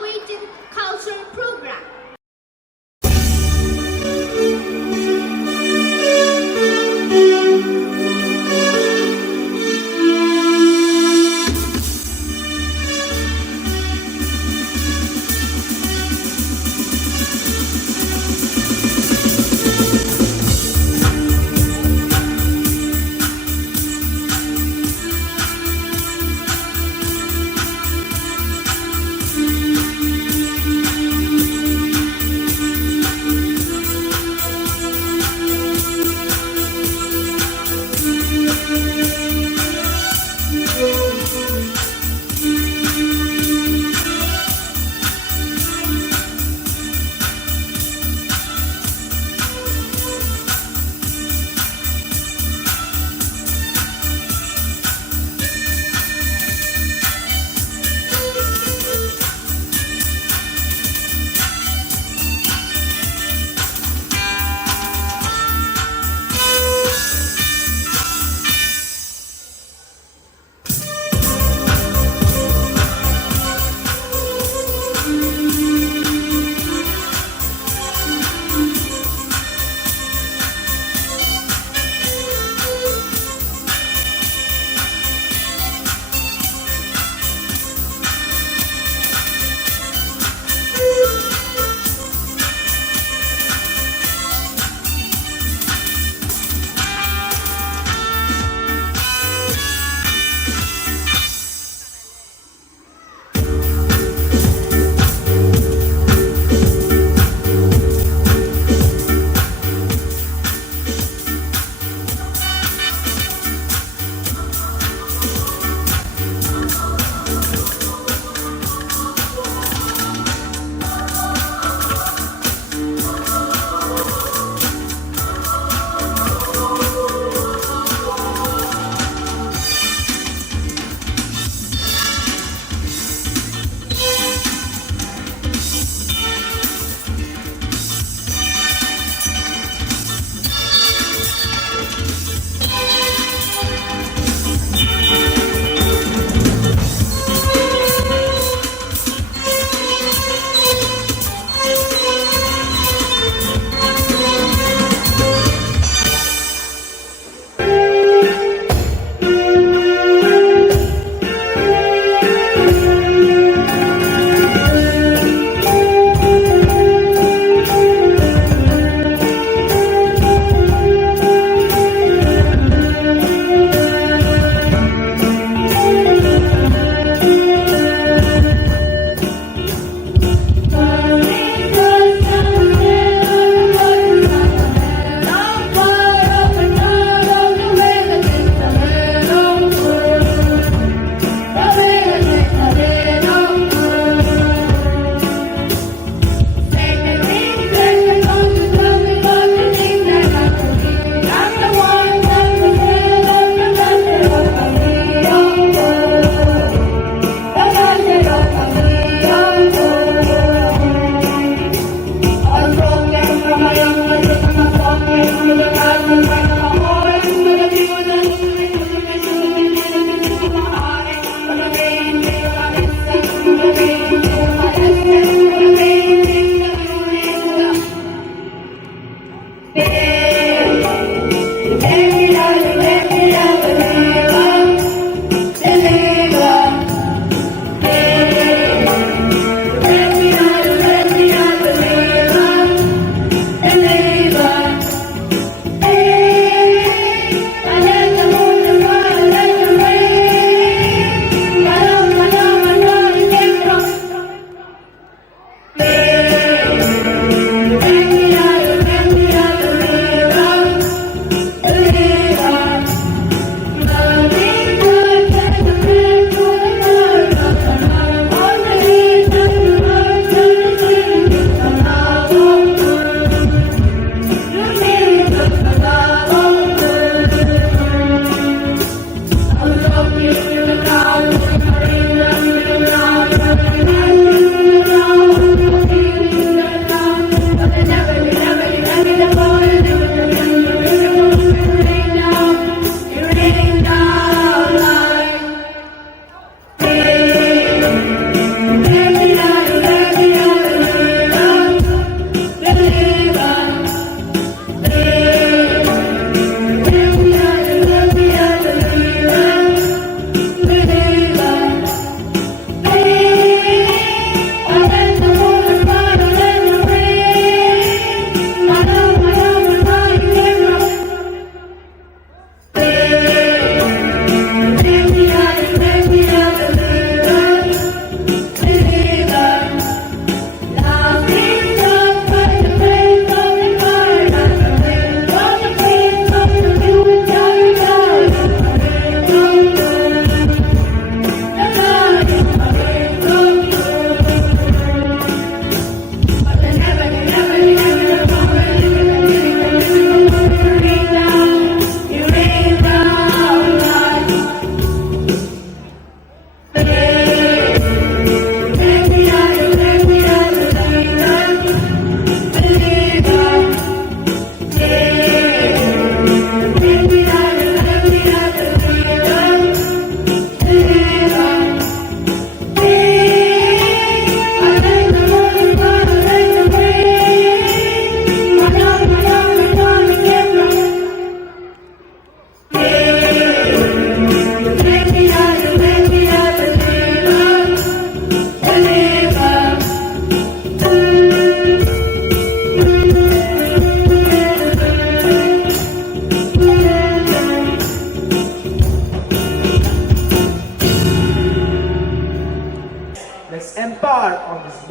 awaited cultural program.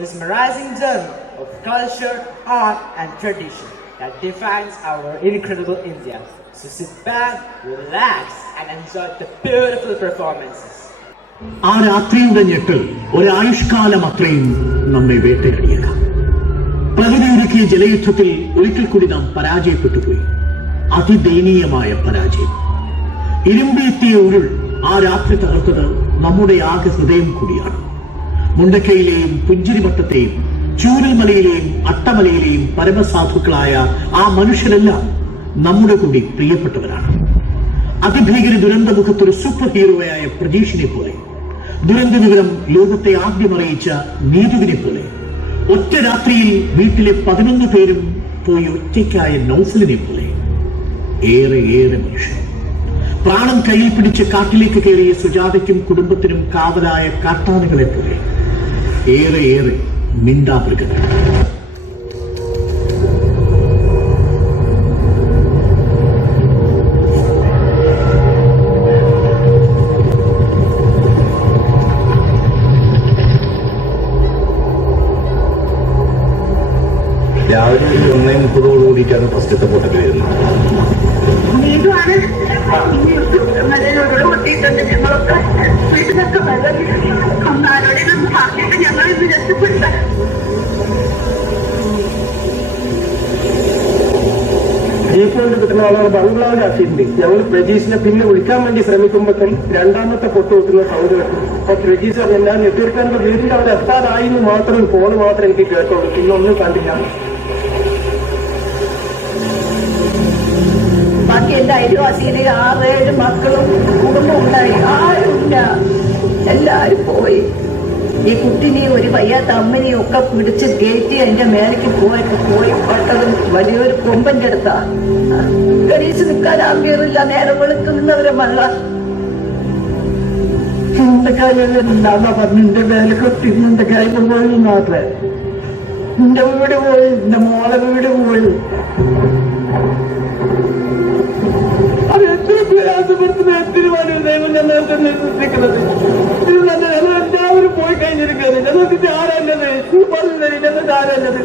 mesmerizing journey of culture, art, and tradition that defines our incredible India. So sit back, relax, and enjoy the beautiful performances. ആ രാത്രിയുടെ ഞെട്ടൽ ഒരായുഷ്കാലം അത്രയും നമ്മെ വേട്ടയാടിയേക്കാം. പ്രകൃതി ഒരുക്കിയ ജലയുദ്ധത്തിൽ ഒരിക്കൽ കൂടി നാം പരാജയപ്പെട്ടുപോയി. അതിദയനീയമായ പരാജയം. ഇരുമ്പെത്തിയ ഉരുൾ ആ രാത്രി തകർത്തത് നമ്മുടെ ആകെ ഹൃദയം കൂടിയാണ്. മുണ്ടക്കയിലെയും പുഞ്ചിരിമട്ടത്തെയും ചൂരൽമലയിലെയും അട്ടമലയിലെയും പരമസാധുക്കളായ ആ മനുഷ്യരെല്ലാം നമ്മുടെ കൂടി പ്രിയപ്പെട്ടവരാണ്. അതിഭീകര ദുരന്തമുഖത്തൊരു സൂപ്പർ ഹീറോയായ പ്രജീഷിനെ പോലെ, ദുരന്ത വിവരം ലോകത്തെ ആദ്യം അറിയിച്ച നീതുവിനെ പോലെ, ഒറ്റ രാത്രിയിൽ വീട്ടിലെ 11 പേരും പോയി ഒറ്റയ്ക്കായ നൗഫലിനെ പോലെ ഏറെ മനുഷ്യർ. പ്രാണം കയ്യിൽ പിടിച്ച് കാട്ടിലേക്ക് കയറിയ സുജാതയ്ക്കും കുടുംബത്തിനും കാവലായ കാട്ടാനകളെ പോലെ ഏറെ മിണ്ടാമൃഗങ്ങൾ. രാവിലെ 1:30 കൂടിയിട്ടാണ് ഫസ്റ്റത്തെ പൊട്ടൽ വരുന്നത്. ജീപ്പ് കൊണ്ട് കിട്ടുന്ന ആളുകൾ ബംഗ്ലാവിലാക്കിയിട്ടുണ്ട്. ഞങ്ങൾ പ്രജീഷിനെ പിന്നെ വിളിക്കാൻ വേണ്ടി ശ്രമിക്കുമ്പോഴത്തേക്കും രണ്ടാമത്തെ പൊട്ട് കിട്ടുന്ന സൗണ്ട് കേട്ടു. അപ്പൊ പ്രജീഷ് ഞാൻ നെറ്റ്വർക്കാരുടെ വീട്ടിൽ അവിടെ എത്താതായിരുന്നു മാത്രം ഫോൺ മാത്രം എനിക്ക് കേട്ടോളൂ, പിന്നെ ഒന്നും കണ്ടില്ല. ബാക്കി എന്റെ അയൽവാസിയിലെ 6-7 മക്കളും കുടുംബം ഉണ്ടായി. ആരുമില്ല, എല്ലാരും പോയി. ഈ കുട്ടിനെ ഒരു വയ്യാത്ത അമ്മനെയും ഒക്കെ പിടിച്ച് കയറ്റി എന്റെ മേലേക്ക് പോയി പെട്ടതും വലിയൊരു കൊമ്പന്റെ അടുത്താ. ഗണീശ് നിൽക്കാൻ ആഗ്രഹമില്ല, നേരം വെളുക്കുന്നവരെ മള്ള എന്റെ കയ്യിലുണ്ടാവുന്ന പറഞ്ഞു. എന്റെ മേലെ കൊട്ടി എന്റെ കയ്യിൽ പോയി മാത്രമേ. എന്റെ വീട് പോയി, എന്റെ മോളെ വീട് പോയി. അത് എത്ര പ്രയാസപ്പെടുത്തുന്ന എത്തിരി വലിയ ദൈവം ഞാൻ നേരത്തെ നിർത്തിക്കുന്നത്. എല്ലാവരും പോയി കഴിഞ്ഞിരിക്കുന്നത്. ഞങ്ങൾക്ക് ആരല്ലത് പറഞ്ഞത്, ഞങ്ങൾക്ക് ആരല്ലത്.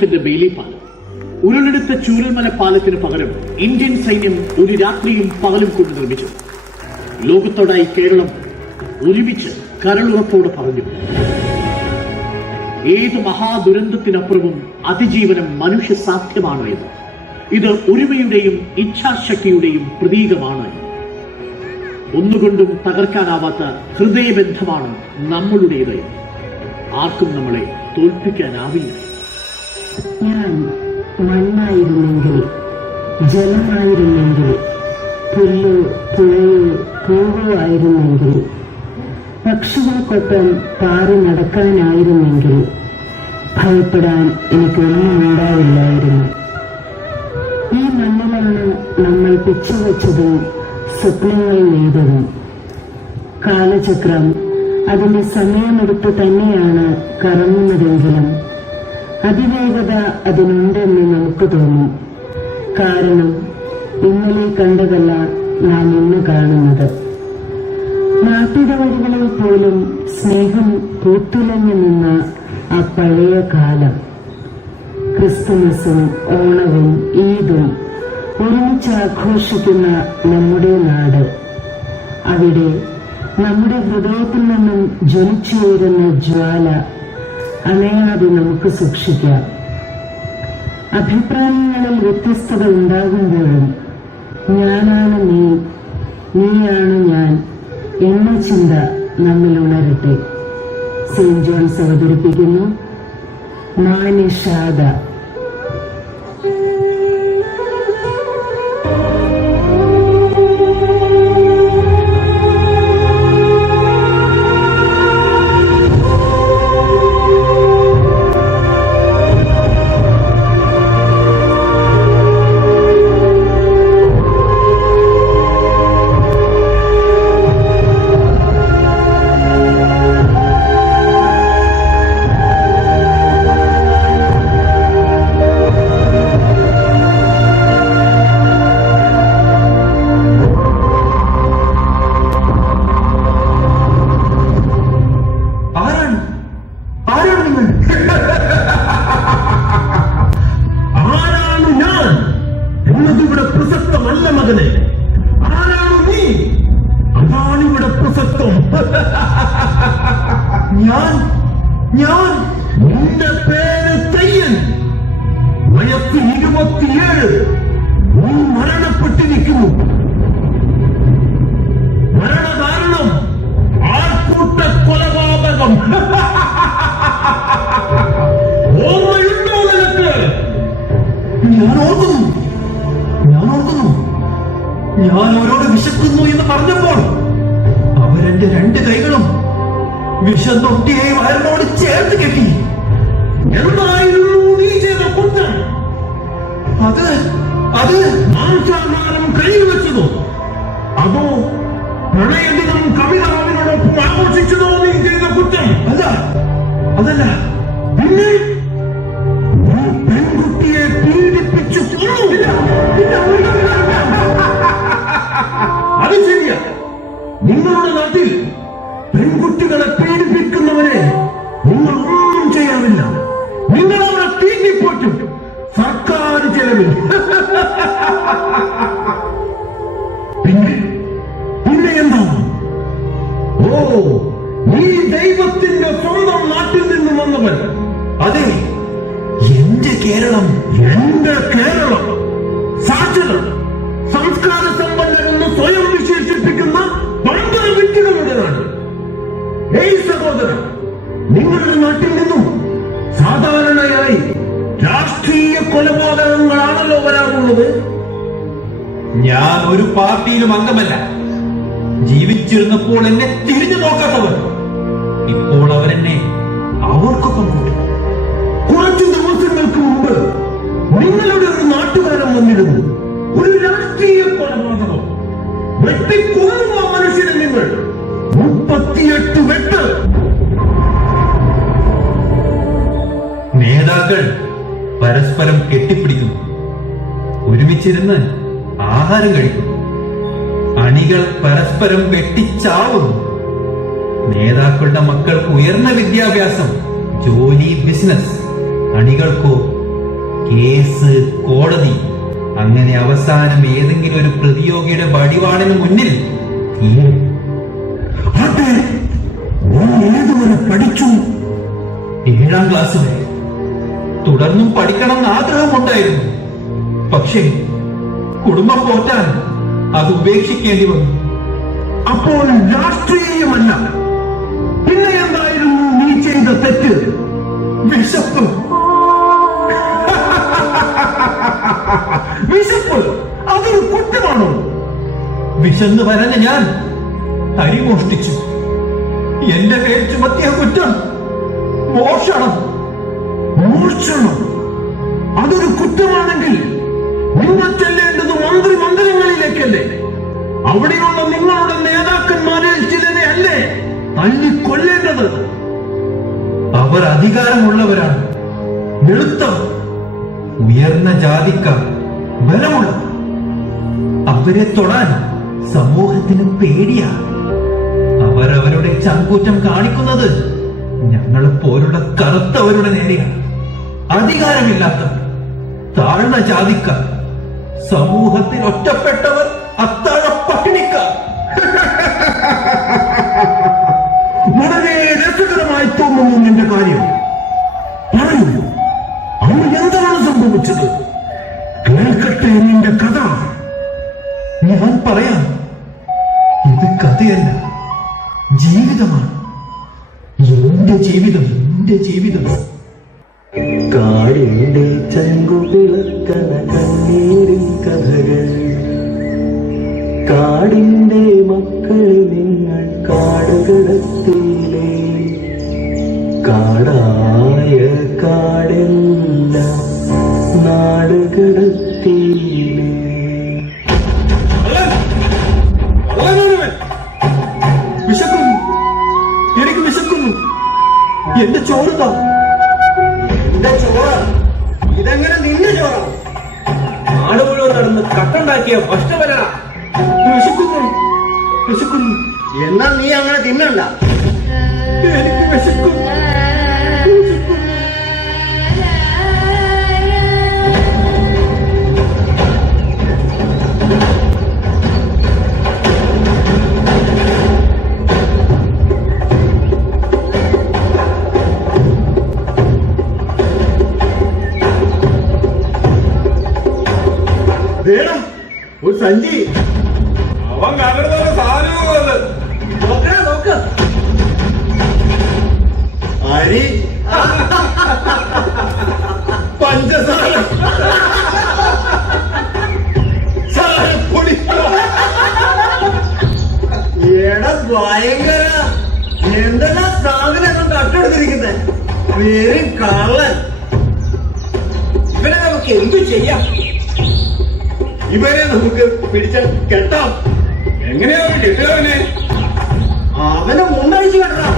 ഭാരതത്തിന്റെ ബെയിലി പാലം. ഉരുളെടുത്ത ചൂരൽമല പാലത്തിന് പകരം ഇന്ത്യൻ സൈന്യം ഒരു രാത്രിയും പകലും കൊണ്ട് നിർമ്മിച്ചു. ലോകത്തോടായി കേരളം ഒരുമിച്ച് കരളുറപ്പോടെ പറഞ്ഞു, ഏത് മഹാദുരന്തത്തിനപ്പുറവും അതിജീവനം മനുഷ്യ സാധ്യമാണ് എന്ന്. ഇത് ഒരുമയുടെയും ഇച്ഛാശക്തിയുടെയും പ്രതീകമാണ്. ഒന്നുകൊണ്ടും തകർക്കാനാവാത്ത ഹൃദയബന്ധമാണ് നമ്മളുടേത്. ആർക്കും നമ്മളെ തോൽപ്പിക്കാനാവില്ല. ഞാൻ മണ്ണായിരുന്നെങ്കിൽ, ജലമായിരുന്നെങ്കിൽ, പുല്ലോ പുഴയോ പൂവോ ആയിരുന്നെങ്കിൽ, പക്ഷികൾക്കൊപ്പം പാറി നടക്കാനായിരുന്നെങ്കിൽ ഭയപ്പെടാൻ എനിക്കൊന്നും ഉണ്ടാവില്ലായിരുന്നു. ഈ മണ്ണിലാണ് നമ്മൾ പിച്ചുവെച്ചതും സ്വപ്നങ്ങൾ നെയ്തതും. കാലചക്രം അതിന്റെ സമയമെടുത്ത് തന്നെയാണ് കറങ്ങുന്നതെങ്കിലും അതിവേഗത അതിനുണ്ടെന്ന് നമുക്ക് തോന്നും. കാരണം ഇന്നലെ കണ്ടതല്ല നാം ഇന്ന് കാണുന്നത്. നാട്ടിടവഴികളിൽ പോലും സ്നേഹം പൂത്തുലഞ്ഞു നിന്ന ആ പഴയ കാലം. ക്രിസ്തുമസും ഓണവും ഈദും ഒരുമിച്ച് ആഘോഷിക്കുന്ന നമ്മുടെ നാട്. അവിടെ നമ്മുടെ ഹൃദയത്തിൽ നിന്നും ജ്വലിച്ചുയരുന്ന ജ്വാല അണയാതെ നമുക്ക് സൂക്ഷിക്കാം. അഭിപ്രായങ്ങളിൽ വ്യത്യസ്തത ഉണ്ടാകുമ്പോഴും ഞാനാണ് നീ, നീയാണ് ഞാൻ എന്ന ചിന്ത നമ്മിൽ ഉണരട്ടെ. സെയിന്റ് ജോൺസ് അവതരിപ്പിക്കുന്നു മാനിഷാദ. നിന്റെ പേര് തയ്യൻ, വയസ്സ് 27, നീ മരണപ്പെട്ടിരിക്കുന്നു. മരണകാരണം ആൾക്കൂട്ട കൊലപാതകം. ഓർമ്മയുണ്ടോ നിനക്ക്? ഞാൻ ഓർക്കുന്നു. ഞാൻ അവരോട് വിശക്കുന്നു എന്ന് പറഞ്ഞപ്പോൾ അവരെന്റെ 2 കൈകളും വിശന്നൊട്ടിയായി വയറിനോട് ചേർത്ത് കെട്ടി. എന്തായിരുന്നു നീ ചെയ്ത കുറ്റം? അത് മാംസാഹാരം കയ്യിൽ വെച്ചതോ, അതോ പ്രണയദിനം കവിതാവിനോടൊപ്പം ആഘോഷിച്ചതോ നീ ചെയ്ത കുറ്റം? അതല്ല. പിന്നെ നീ പെൺകുട്ടിയെ പീഡിപ്പിച്ചു കൊന്നു. അത് ശരിയാ. നിങ്ങളുടെ നാട്ടിൽ പെൺകുട്ടികളെ പീഡിപ്പിക്കുന്നവരെ നിങ്ങൾ ഒന്നും ചെയ്യാറില്ല. നിങ്ങൾ അവരെ തീറ്റിപ്പോറ്റും, സർക്കാർ ചെലവിൽ. പിന്നെ എന്താണ്? ഓ, നീ ദൈവത്തിന്റെ സ്വന്തം നാട്ടിൽ നിന്ന് വന്നവൻ. അതെ, എന്റെ കേരളം. സാക്ഷരം, സംസ്കാര സമ്പന്നരെന്ന് സ്വയം വിശേഷിപ്പിക്കുന്ന ഭയങ്കര വ്യക്തികളുടെ നാട്. ഏയ് സഹോദരൻ, നിങ്ങളുടെ നാട്ടിൽ നിന്നും സാധാരണയായി രാഷ്ട്രീയ കൊലപാതകങ്ങളാണല്ലോ വരാറുള്ളത്. ഞാൻ ഒരു പാർട്ടിയിലും അംഗമല്ല. ജീവിച്ചിരുന്നപ്പോൾ എന്നെ തിരിഞ്ഞു നോക്കാത്തവർ ഇപ്പോൾ അവരെന്നെ അവർക്കൊപ്പം കൂട്ടി. കുറച്ചു ദിവസങ്ങൾക്ക് മുമ്പ് നിങ്ങളുടെ ഒരു നാട്ടുകാരൻ വന്നിരുന്നു. ഒരു രാഷ്ട്രീയ കൊലപാതകം. വെട്ടിക്കൊല്ലുന്ന മനുഷ്യനെ നിങ്ങൾ 38 വെട്ട്. നേതാക്കൾ പരസ്പരം കെട്ടിപ്പിടിക്കുന്നു, ഒരുമിച്ചിരുന്ന് ആഹാരം കഴിക്കുന്നു. അണികൾ പരസ്പരം വെട്ടിച്ചാവുന്നു. നേതാക്കളുടെ മക്കൾക്ക് ഉയർന്ന വിദ്യാഭ്യാസം, ജോലി, ബിസിനസ്. അണികൾക്കോ കേസ്, കോടതി, അങ്ങനെ അവസാനം ഏതെങ്കിലും ഒരു പ്രതിയോഗിയുടെ വടിവാളിന് മുന്നിൽ തീരും. ഏതുവരെ പഠിച്ചു? 7ാം ക്ലാസ് വരെ. തുടർന്നും പഠിക്കണമെന്ന് ആഗ്രഹമുണ്ടായിരുന്നു. പക്ഷേ കുടുംബം പോറ്റാൻ അത് ഉപേക്ഷിക്കേണ്ടി വന്നു. അപ്പോൾ രാഷ്ട്രീയമല്ല, പിന്നെ എന്തായിരുന്നു നീ ചെയ്ത തെറ്റ്? വിശപ്പ്. വിശപ്പ് അതൊരു കുറ്റമാണോ? വിശന്ന് വരഞ്ഞ ഞാൻ അരി മോഷ്ടിച്ചു. എന്റെ പേര് ചുമത്തിയ കുറ്റം മോഷണം. മോഷണം അതൊരു കുറ്റമാണെങ്കിൽ നിങ്ങൾ ചെല്ലേണ്ടത് മന്ത്രിമന്ദിരങ്ങളിലേക്കല്ലേ? അവിടെയുള്ള നിങ്ങളുടെ നേതാക്കന്മാരിൽ ചിലരെ അല്ലേ തല്ലിക്കൊല്ലേണ്ടത്? അവർ അധികാരമുള്ളവരാണ്. വെളുത്ത ഉയർന്ന ജാതിക്കാർ, ബലമുള്ള. അവരെ തൊടാൻ സമൂഹത്തിന് പേടിയാ. അവരവരുടെ ചങ്കൂറ്റം കാണിക്കുന്നത് ഞങ്ങളെ പോലുള്ള കറുത്തവരുടെ നേരെയാണ്. അധികാരമില്ലാത്തവർ, താഴ്ന്ന ജാതിക്കാർ, സമൂഹത്തിൽ ഒറ്റപ്പെട്ടവർ, അത്താഴ പട്ടിണിക്കാർ. വളരെ രസകരമായി തോന്നുന്നു നിന്റെ കാര്യം. പറയൂ, അന്ന് എന്താണ് സംഭവിച്ചത്? കേൾക്കട്ടെ നിന്റെ കഥ. ഞാൻ പറയാം. ഇത് കഥയല്ല, ജീവിതമാണ്. എന്റെ ജീവിതം, എന്റെ ജീവിതം. കാടിന്റെ ചങ്കുവിളക്കണ കണ്ണീരിൻ കഥകൾ. കാടിന്റെ മക്കളെ നിങ്ങൾ കാടുകടത്തിലെ. കാടായ കാടെല്ലാം നാടുകടത്തിലെ. വിശക്കുന്നു, എനിക്ക് വിശക്കുന്നു. എന്റെ ചോറുതാ. എന്റെ ചോറ് ഇതെങ്ങനെ നിന്റെ ചോറാ? നാട് മുഴുവൻ നടന്ന് കട്ടുണ്ടാക്കിയ ഭക്ഷണമല്ലടാ. വിശക്കുന്നു, വിശക്കുന്നു. എന്നാ നീ അങ്ങനെ തിന്നണ്ട. എനിക്ക് വിശക്കുന്നു. വേണം ഒരു സഞ്ചി. അവൻ കണ്ടെടുത്ത സാധനമാണ്. നോക്ക് അരി, പഞ്ചസാര, സാരപ്പൊടി. എടാ ഭയങ്കര എന്തെല്ലാം സാധനം കട്ടെടുത്തിരിക്കുന്നത്. വെറും കള്ളൻ. ഇവനെ നമുക്ക് എന്തു ചെയ്യാം? ഇവരെ നമുക്ക് പിടിച്ചാൽ കെട്ടാം. എങ്ങനെയാ കിട്ടിയവനെ? അവനെ മുണ്ടഴിച്ചു കെട്ടണം.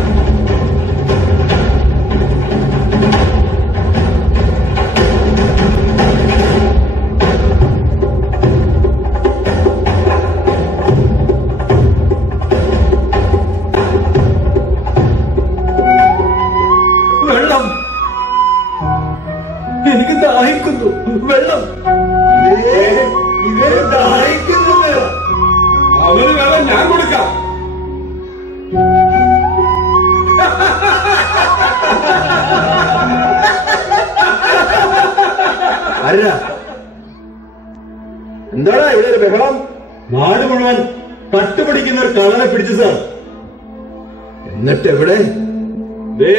വെള്ളം. എനിക്ക് ദാഹിക്കുന്നു. വെള്ളം. ഇവര് ദാഹിക്കുന്നത്. അവന് വെള്ളം ഞാൻ കൊടുക്കാം. ആരാ? എന്താടാ ഇവിടെ ഒരു ബഹളം? നാട് മുഴുവൻ തട്ടുപിടിക്കുന്ന ഒരു കള്ളനെ പിടിച്ചു സാർ. എന്നിട്ട് എവിടെ? ദേ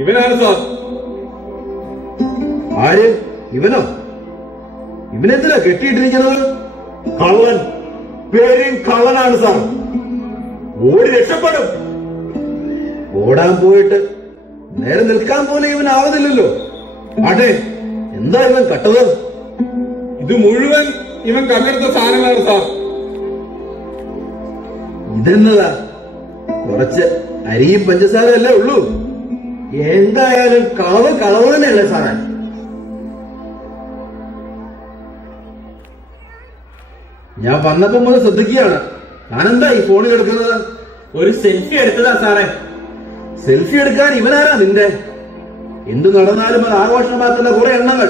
ഇവനാണ് സാർ. ആര്? ഇവനോ? ഇവനെന്തിനാ കെട്ടിയിട്ടിരിക്കുന്നത്? കള്ളൻ, പേരും കള്ളനാണ് സാർ. ഓടി രക്ഷപ്പെടും. ഓടാൻ പോയിട്ട് നേരെ നിൽക്കാൻ പോലെ ഇവനാവുന്നില്ലല്ലോ. അതെ, എന്താ ഇവൻ കട്ടത്? ഇത് മുഴുവൻ ഇവൻ കണ്ടെടുത്ത സാധനങ്ങളാണ് സാർ. ഇതെന്നതാ? കുറച്ച് അരിയും പഞ്ചസാരയും അല്ലേ ഉള്ളൂ. എന്തായാലും കളവ് തന്നെയല്ലേ സാറേ? ഞാൻ വന്നപ്പോ മുതൽ ശ്രദ്ധിക്കുകയാണ്. താനെന്താ ഈ ഫോണിൽ എടുക്കുന്നത്? ഒരു സെൽഫി എടുത്തതാ സാറേ. സെൽഫി എടുക്കാൻ ഇവനാരാ നിന്റെ? എന്തു നടന്നാലും അത് ആഘോഷമാക്കുന്ന കുറെ എണ്ണങ്ങൾ.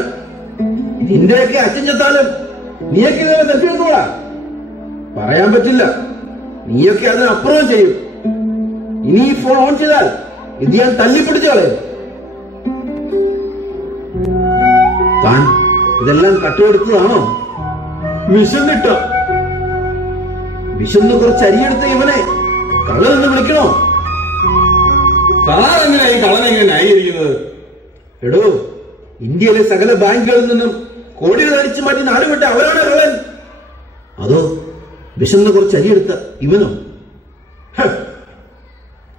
നിന്റെയൊക്കെ അച്ഛൻ ചത്താലും നീയൊക്കെ ഇതുവരെ സെൽഫി എടുത്തോളാ. പറയാൻ പറ്റില്ല, നീയൊക്കെ അതിനപ്പുറം ചെയ്യും. ഇനി ഈ ഫോൺ ഓൺ ചെയ്താൽ ഇത് ഞാൻ തല്ലിപ്പിടിച്ചു കളയും. താൻ ഇതെല്ലാം കട്ടുകൊടുത്തതാണോ? വിശന്നിട്ട വിശന്ന് കുറച്ച് അരിയെടുത്ത ഇവനെ കള്ളനെന്ന് വിളിക്കണോ? സാറെങ്ങനെ ഈ കളനെങ്ങനെ ന്യായീകരിക്കുന്നത്? എടോ, ഇന്ത്യയിലെ സകല ബാങ്കുകളിൽ നിന്നും കോടികൾ അടിച്ചു മാറ്റി നാടുവിട്ട അവരാണ് കള്ളൻ. അതോ വിശന്ന് കുറച്ച് അരിയെടുത്ത ഇവനോ?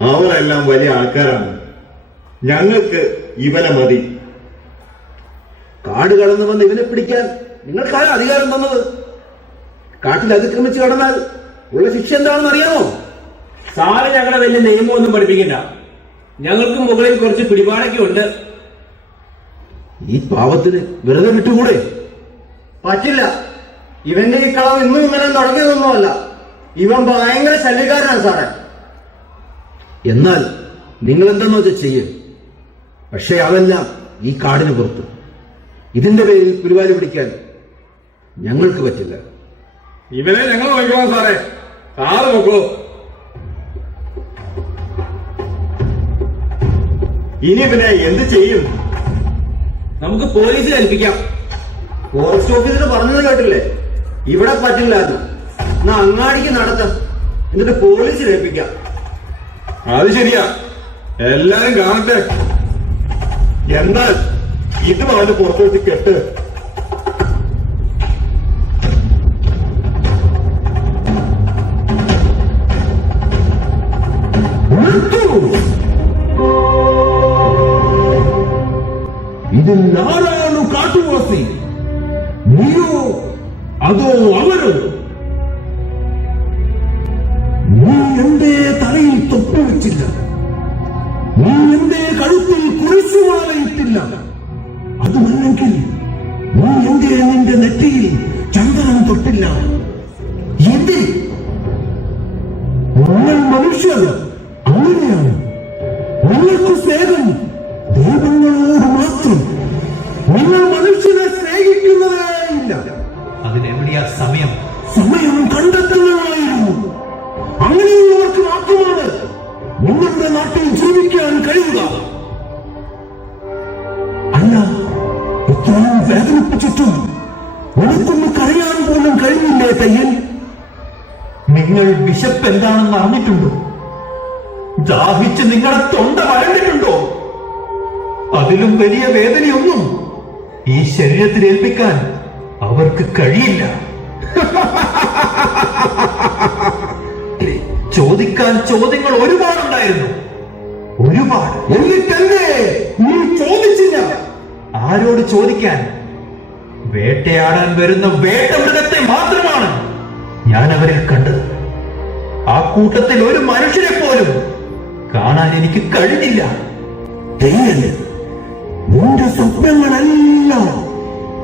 അവരെല്ലാം വലിയ ആൾക്കാരാണ്, ഞങ്ങൾക്ക് ഇവനെ മതി. കാട് കടന്നു വന്ന് ഇവനെ പിടിക്കാൻ നിങ്ങൾക്കാണ് അധികാരം തന്നത്? കാട്ടിൽ അതിക്രമിച്ച് കടന്നാൽ ഉള്ള ശിക്ഷ എന്താണെന്ന് അറിയാമോ? സാറ് ഞങ്ങളെ വലിയ നിയമമൊന്നും പഠിപ്പിക്കണ്ട. ഞങ്ങൾക്ക് മുകളിൽ കുറച്ച് പിടിപാടൊക്കെ ഉണ്ട്. ഈ പാവത്തിന് വെറുതെ വിട്ടുകൂടെ? പറ്റില്ല. ഇവന്റെ ഈ കളവ് ഇന്നും ഇന്നലെ തുടങ്ങിയതൊന്നുമല്ല. ഇവൻ ഭയങ്കര ശല്യക്കാരനാണ് സാറേ. എന്നാൽ നിങ്ങൾ എന്താന്ന് വെച്ചാൽ ചെയ്യും. പക്ഷേ അതെല്ലാം ഈ കാടിന് പുറത്ത്. ഇതിന്റെ പേരിൽ പുലിവാലി പിടിക്കാൻ ഞങ്ങൾക്ക് പറ്റില്ല. ഇവനെ ഞങ്ങൾ നോക്കണം സാറേ, സാറ് നോക്കൂ. ഇനി പിന്നെ എന്ത് ചെയ്യും? നമുക്ക് പോലീസിൽ ഏൽപ്പിക്കാം. ഫോറസ്റ്റ് ഓഫീസർ പറഞ്ഞത് കേട്ടില്ലേ? ഇവിടെ പറ്റില്ലായിരുന്നു. എന്നാ അങ്ങാടിക്ക് നടത്താം, എന്നിട്ട് പോലീസിൽ ഏൽപ്പിക്കാം. അത് ശരിയാ, എല്ലാരും കാണട്ടെ. എന്നാൽ ഇതും അവന് പുറത്തെടുത്ത് കെട്ട്. ഇതിൽ ആരാണ് കാട്ടുവാസി? നീയോ അതോ അവരോ? നീ എന്റെ തലയിൽ തൊപ്പി വെച്ചില്ല, നീ എന്റെ കഴുത്തിൽ കുരിശുമാലയിട്ടില്ല. അതുമല്ലെങ്കിൽ നീ നിന്റെ നെറ്റിയിൽ ചന്ദനം തൊട്ടില്ല. എന്തിൽ? നിങ്ങൾ മനുഷ്യർ അങ്ങനെയാണ്. നിങ്ങൾക്ക് സ്നേഹം ദൈവങ്ങളോട് മാത്രം. നിങ്ങൾ മനുഷ്യനെ സ്നേഹിക്കുന്നതേ ഇല്ല. അതിനെവിടെയാ സമയം? സമയം കണ്ടെത്തുന്നതായിരുന്നു. അങ്ങനെയുള്ളവർക്ക് മാത്രമാണ് നിങ്ങളുടെ നാട്ടിൽ ജീവിക്കാൻ കഴിയുക. അല്ല, ഇത്രയും വേദനിപ്പിച്ചിട്ടും എനിക്കൊന്ന് കരയാൻ പോലും കഴിഞ്ഞില്ലേ തയ്യൽ? നിങ്ങൾ വിശപ്പ് എന്താണെന്ന് അറിഞ്ഞിട്ടുണ്ടോ? ദാഹിച്ച് നിങ്ങളുടെ തൊണ്ട വരണ്ടിട്ടുണ്ടോ? അതിലും വലിയ വേദനയൊന്നും ഈ ശരീരത്തിൽ ഏൽപ്പിക്കാൻ അവർക്ക് കഴിയില്ല. ചോദിക്കാൻ ചോദ്യങ്ങൾ ഒരുപാടുണ്ടായിരുന്നു, ഒരുപാട്. എന്നിട്ടല്ലേ നീ ചോദിച്ചില്ല? ആരോട് ചോദിക്കാൻ? വേട്ടയാടാൻ വരുന്ന വേട്ടമൃഗത്തെ മാത്രമാണ് ഞാൻ അവരിൽ കണ്ടത്. ആ കൂട്ടത്തിൽ ഒരു മനുഷ്യരെ പോലും കാണാൻ എനിക്ക് കഴിഞ്ഞില്ല. നിന്റെ സ്വപ്നങ്ങളെല്ലാം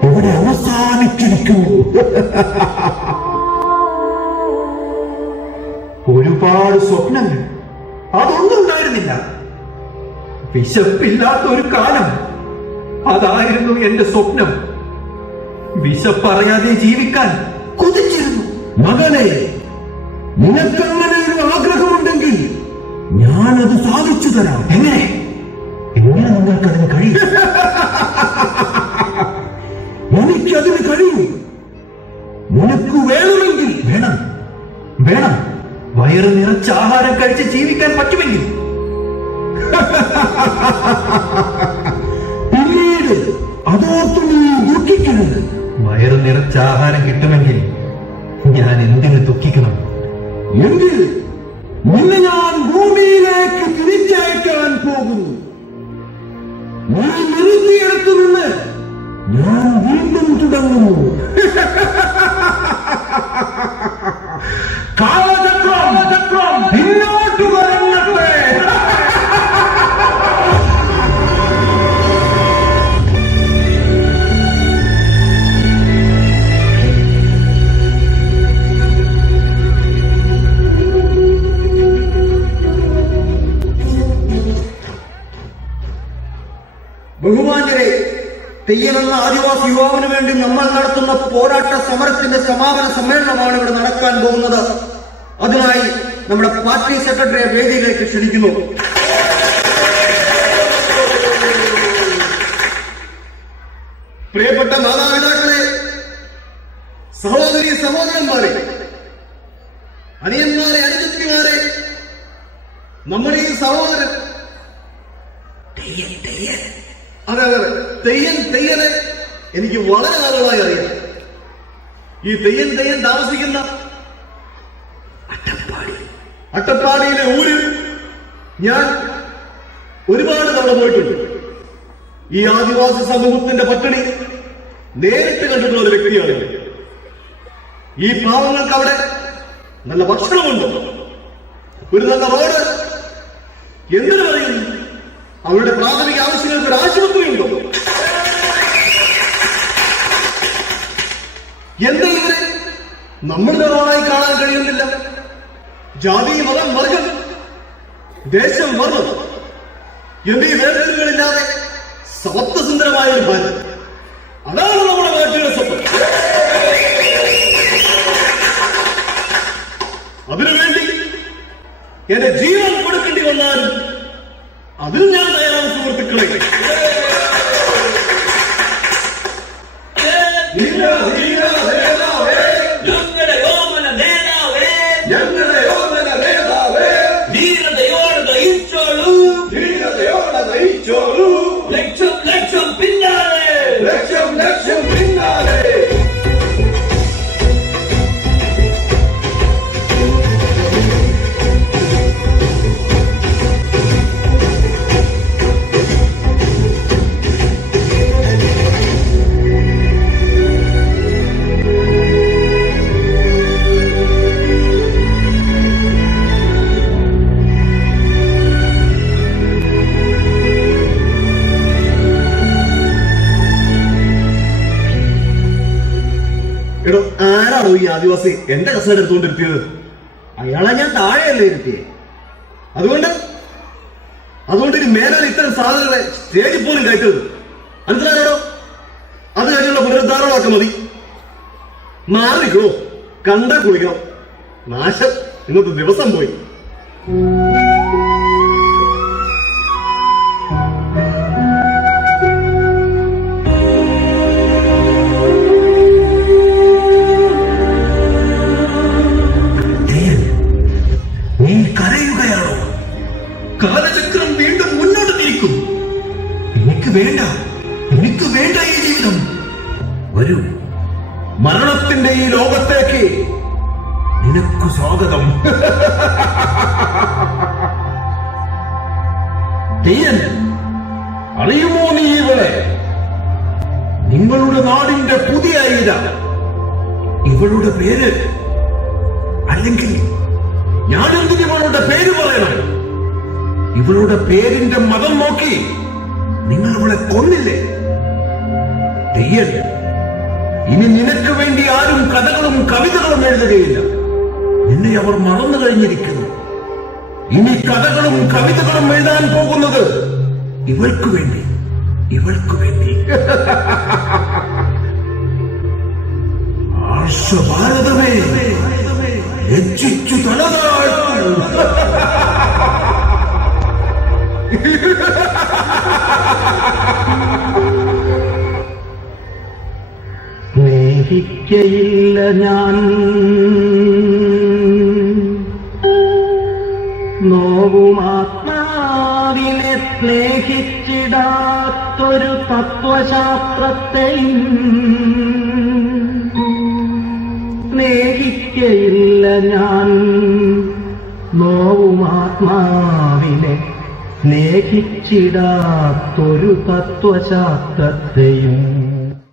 ഇവിടെ അവസാനിച്ചിരിക്കുന്നു. ഒരുപാട് സ്വപ്നങ്ങൾ, അതൊന്നും ഉണ്ടായിരുന്നില്ല. വിശപ്പില്ലാത്ത ഒരു കാലം, അതായിരുന്നു എന്റെ സ്വപ്നം. വിശപ്പറിയാതെ ജീവിക്കാൻ കൊതിച്ചിരുന്നു. മകനെ, നിനക്കങ്ങനെ ഒരു ആഗ്രഹമുണ്ടെങ്കിൽ ഞാനത് സാധിച്ചു തരാം. എങ്ങനെ നിങ്ങൾക്കതിന് കഴിയും? എനിക്കതിന് കഴിയും. നിനക്ക് വേണമെങ്കിൽ വേണം. വയറ് നിറച്ച് ആഹാരം കഴിച്ച് ജീവിക്കാൻ പറ്റുമെങ്കിൽ. പിന്നീട് അതോർത്ത് നീ ദുഃഖിക്കരുത്. വയറ് നിറച്ച് ആഹാരം കിട്ടുമെങ്കിൽ ഞാൻ എന്തിന് ദുഃഖിക്കണം? എങ്കിൽ നിന്നെ ഞാൻ ഭൂമിയിലേക്ക് തിരിച്ചയക്കാൻ പോകുന്നു. നീ നിർത്തിയെടുത്തു നിന്ന് ഞാൻ വീണ്ടും തുടങ്ങുന്നു. കാലചക്രം പിന്നോട്ട് വരങ്ങട്ടെ. ബഹുമാന്യരെ, തെയ്യൻ എന്ന ആദിവാസി യുവാവിന് വേണ്ടി നമ്മൾ നടത്തുന്ന പോരാട്ട സമരത്തിന്റെ സമാപന സമ്മേളനമാണ് ഇവിടെ നടക്കാൻ പോകുന്നത്. അതിനായി നമ്മുടെ പാർട്ടി സെക്രട്ടറിയെ വേദിയിലേക്ക് ക്ഷണിക്കുന്നു. പ്രിയപ്പെട്ട മാതാപിതാക്കളെ, സഹോദരി സഹോദരന്മാരെ, അനിയന്മാരെ, അനുജത്തിമാരെ, നമ്മുടെ ഈ സഹോദരൻ അതെ തെയ്യനെ എനിക്ക് വളരെ നാളുകളായി അറിയാം. ഈ തെയ്യൻ താമസിക്കുന്ന അട്ടപ്പാടിയിലെ ഊരിൽ ഞാൻ ഒരുപാട് തവണ പോയിട്ടുണ്ട്. ഈ ആദിവാസി സമൂഹത്തിന്റെ പട്ടിണി നേരിട്ട് കണ്ടിട്ടുള്ള ഒരു വ്യക്തിയാണ്. ഈ പാവങ്ങൾക്ക് അവിടെ നല്ല ഭക്ഷണമുണ്ട്, ഒരു നല്ല റോഡ്, എന്തിനു പറയും, അവരുടെ പ്രാഥമിക ആവശ്യങ്ങൾക്ക് ഒരു ആശുപത്രിയുണ്ടോ? എന്തെങ്കിലും നമ്മളുടെ റോഡായി കാണാൻ കഴിയുന്നില്ല. ജാതി, മതം, വർഗം, ദേശം, വർണ്ണം എന്നീ വേർതിരിവുകളില്ലാതെ സത്യസുന്ദരമായ ഒരു ഭാര്യ, അതാണ് നമ്മുടെ നാട്ടിലെ സ്വപ്നം. അതിനുവേണ്ടി എന്റെ ജീവൻ കൊടുക്കേണ്ടി വന്നാലും അതിൽ ഞാൻ തയ്യാറാണ് സുഹൃത്തുക്കളെ. ലക്ഷം ലക്ഷം പിന്നാലെ, ലക്ഷം ലക്ഷം പിന്നാലെ. എടോ, ആരാണോ ഈ ആദിവാസി എന്റെ കസേര എടുത്തുകൊണ്ടിരുത്തിയത്? അയാളെ ഞാൻ താഴെയല്ലേ ഇരുത്തിയേ. അതുകൊണ്ട് ഇനി മേലാൽ ഇത്തരം സാധനങ്ങളെ സ്റ്റേജിൽ പോലും കയറ്റരുത്. മനസ്സിലായോ? അത് കഴിഞ്ഞുള്ള പുനരുദ്ധാരണമൊക്കെ മതി. മാറിക്കോ, കണ്ട കുളിക്കണം. നാശം, ഇന്നത്തെ ദിവസം പോയി. കാലചക്രം വീണ്ടും മുന്നോട്ട് തിരിക്കും. എനിക്ക് വേണ്ട ഈ ജീവിതം. വരൂ, മരണത്തിന്റെ ഈ ലോകത്തേക്ക് നിനക്ക് സ്വാഗതം. തെയ്യൻ, അറിയുമോ നീ ഇവളെ? നിങ്ങളുടെ നാടിന്റെ പുതിയ ഐര. ഇവളുടെ പേര്, അല്ലെങ്കിൽ ഞാനെന്തിന് ഇവളുടെ പേര് പറയണം? ഇവളുടെ പേരിന്റെ മതം നോക്കി നിങ്ങൾ ഇവളെ കൊന്നില്ലേ? തെയ്യൻ, ഇനി നിനക്ക് വേണ്ടി ആരും കഥകളും കവിതകളും എഴുതുകയില്ല. നിന്നെ അവർ മറന്നു കഴിഞ്ഞിരിക്കുന്നു. ഇനി കഥകളും കവിതകളും എഴുതാൻ പോകുന്നത് ഇവൾക്ക് വേണ്ടി. ആർഷഭാരതമേ, ലജ്ജിച്ചു തലതാഴ്ത്തു. സ്നേഹിക്കയില്ല ഞാൻ, നോവുമാത്മാവിനെ സ്നേഹിച്ചിടാത്തൊരു തത്വശാസ്ത്രത്തെയും സ്നേഹിക്കയില്ല ഞാൻ, നോവുമാത്മാവിനെ സ്നേഹിച്ചിടാത്തൊരു തത്വശാസ്ത്രത്തെയും